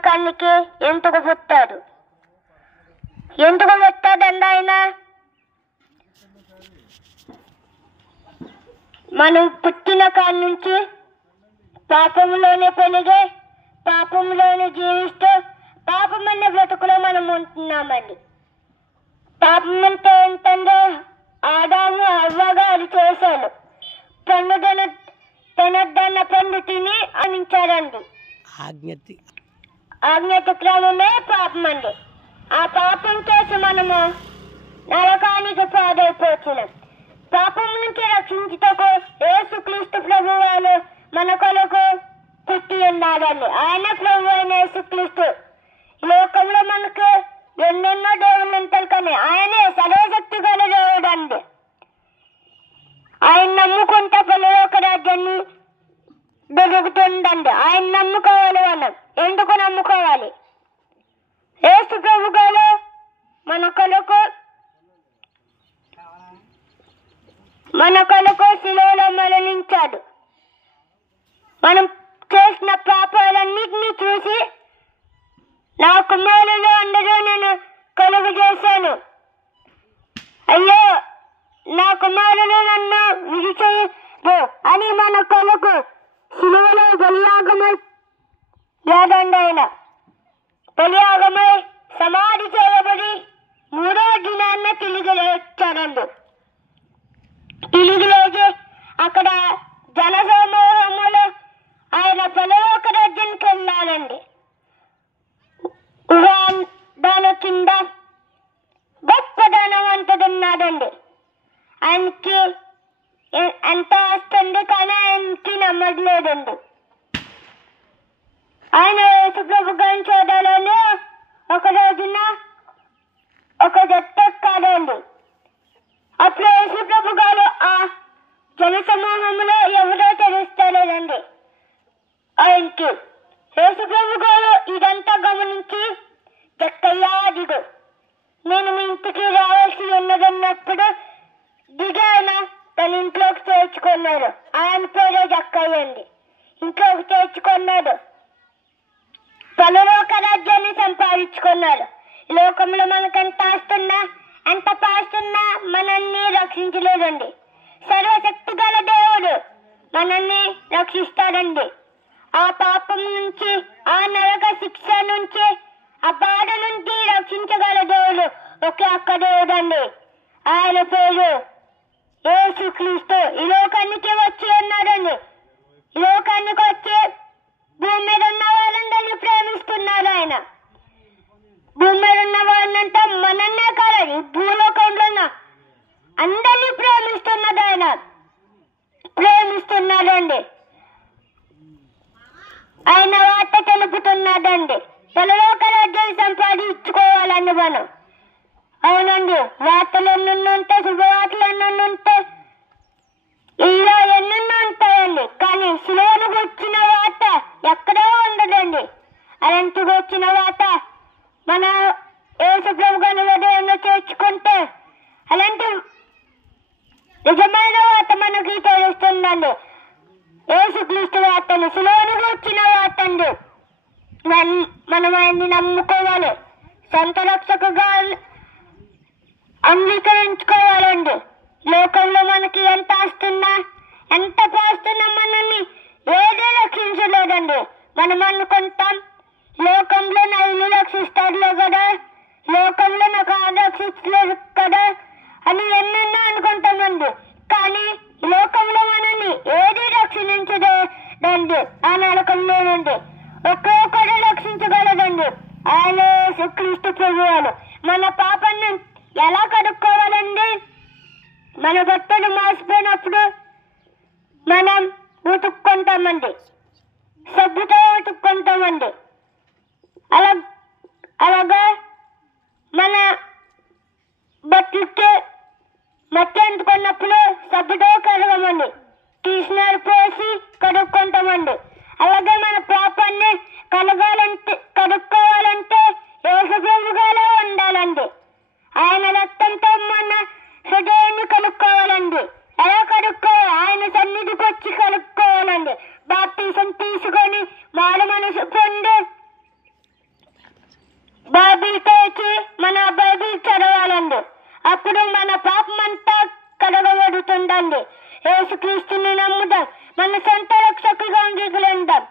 లోకానికి ఎందుకు పుట్టాడు? ఎందుకు పుట్టాడండి ఆయన? మనం పుట్టిన కాడి నుంచి పాపంలోనే పెరిగే, పాపంలోనే జీవిస్తూ పాపమనే బ్రతుకులో మనం ఉంటున్నామండి. పాపం అంటే ఏంటంటే ఆదాము అవ్వగారు చేశారు. పండు తినొద్దన్న పండు తిని అనించారండి. ఆజ్ఞాతిక్రమమే పాపం అండి. ఆ పాపం చేసి మనము నరకానికి పాడైపోతున్నాం. పాపం నుంచి రక్షించుటకు యేసుక్రీస్తు ప్రభువారు మన కొరకు పుట్టి ఉన్నారండి. ఆయన ప్రభు అయిన యేసుక్రీస్తు. లోకంలో మనకు ఎన్నెన్నో దేవుళ్ళు ఉంటారు, కానీ ఆయనే సర్వశక్తి గల దేవుడు అండి. ఆయన నమ్ముకుంటే పరలోక రాజ్యాన్ని దొరుకుతుందండి. ఆయన నమ్ముకోవాలి. మనం ఎందుకు నమ్ముకోవాలి? యేసు ప్రభు గారు మన కొరకు శిలువలో మరణించాడు. మనం చేసిన పాపాలన్నిటినీ చూసి నా కుమారులు అందరూ నేను కలుగు చేశాను, అయ్యో నా కుమారులు నన్ను విడిచేయరు అని మన కొరకు శిలువలో బలియాగమై లేదండి. ఆయన బలియాగమై సమాధి చేయబడి 3వ దినాన్న తిరిగి లేచాడండి. తిరిగి లేచి అక్కడ జనసమూహములో ఆయన పరలోక రాజ్యానికి వెళ్ళాడండి. దాని కింద గొప్ప ధనవంతుడున్నాడండి. ఆయనకి ఎంత వస్తుంది, కానీ ఆయనకి నమ్మట్లేదండి. ఆయన యేసు ప్రభు గారిని చూడాలని ఒక రోజున ఒక జట్టు ఎక్కాడండి. అప్పుడు యేసు ప్రభు గారు ఆ జనసమూహంలో ఎవరో తెలుస్తలేదండి. ఆయనకి యేసు ప్రభు గారు ఇదంతా గమనించి, జక్కయ్యా దిగు, నేను మీ ఇంటికి రావాల్సి ఉన్నదన్నప్పుడు దిగి ఆయన తన ఇంట్లోకి చేర్చుకున్నాడు. ఆయన పేరే జక్కయ్య అండి. ఇంట్లోకి చేర్చుకున్నాడు. పరలోక రాజ్యాన్ని సంపాదించుకున్నాడు. ఈ లోకంలో మనకు ఎంత ఆస్తున్నా, ఎంత పాస్తున్నా మనల్ని రక్షించలేదండి. సర్వశక్తి గల దేవుడు మనల్ని రక్షిస్తాడండి. ఆ పాపం నుంచి, ఆ నరక శిక్ష నుంచి, ఆ బాధ నుంచి రక్షించగల దేవుడు ఒకే ఒక్క దేవుడు అండి. ఆయన పేరు యేసుక్రీస్తు. ఈ లోకానికి వచ్చి ఉన్నాడండి. ఈ లోకానికి వచ్చి భూమి మీద ఉన్న వాళ్ళందరినీ ప్రేమిస్తున్నారు. ఆయన భూమి మీద ఉన్న వాళ్ళంతా మనన్నే కాదు, భూలోకంలో ఉన్న అందరినీ ప్రేమిస్తున్నది. ఆయన ప్రేమిస్తున్నాడండి. ఆయన వార్త తెలుపుతున్నాడండి. పరలోక రాజ్యాన్ని సంపాదించుకోవాలండి మనం. అవునండి, వార్తలు ఎన్నెన్నో ఉంటాయి, శుభవార్తలు ఎన్నెన్నో ఉంటాయి, ఇలా ఎన్నెన్నో ఉంటాయండి. కానీ శిలువకు వచ్చిన వార్త ఎక్కడో ఉండదండి. అలాంటికి వచ్చిన వార్త మన యేసు ప్రభు గారి హృదయంలో చేర్చుకుంటే అలాంటి నిజమైన వార్త మనకి తెలుస్తుందండి. యేసుక్రీస్తు వార్తను, శిలువకు వచ్చిన వార్త అండి. మనం ఆయన్ని నమ్ముకోవాలి, సొంత రక్షకుగా అంగీకరించుకోవాలండి. లోకంలో మనకి ఎంత ఆస్తున్నా, ఎంత పాస్తున్నా మనల్ని ఏదే రక్షించలేదండి. మనం అనుకుంటాం లోకంలో నన్ను రక్షిస్తాడులే కదా, లోకంలో నాకు రక్షించలేదు కదా అని ఎన్నెన్నో అనుకుంటామండి. కానీ లోకంలో మనల్ని ఏది రక్షించదండి. ఆ నరకంలోనండి ఒక్కొక్కరు రక్షించగలదండి. ఆయన యేసుక్రీస్తు ప్రభువారు. మన పాపాన్ని ఎలా కడుక్కోవాలండి? మన బట్టలు మాసిపోయినప్పుడు మనం ఉతుక్కుంటామండి, సబ్బుతో ఉతుక్కుంటామండి. అలాగా మన బట్టలకి మట్టి అంటుకున్నప్పుడు సబ్బుతో కడగమండి, తీసినారు పోసి కడుక్కుంటామండి. అలాగే మన పాపాన్ని కడుక్కోవాలంటే యేసు ప్రభువుగానే ఉండాలండి. ఆయన రక్తంతో మన హృదయాన్ని కడుక్కోవాలండి. ఎలా కడుక్కోవాలి? ఆయన సన్నిధికి వచ్చి కడుక్కోవాలండి. బాప్టిజం తీసుకొని మారు మనసు పొంది అప్పుడు మన పాపమంతా కడగబడుతుందండి. యేసుక్రీస్తుని నమ్ముదాం, మన సొంత రక్షకుగా అంగీకరిద్దాం.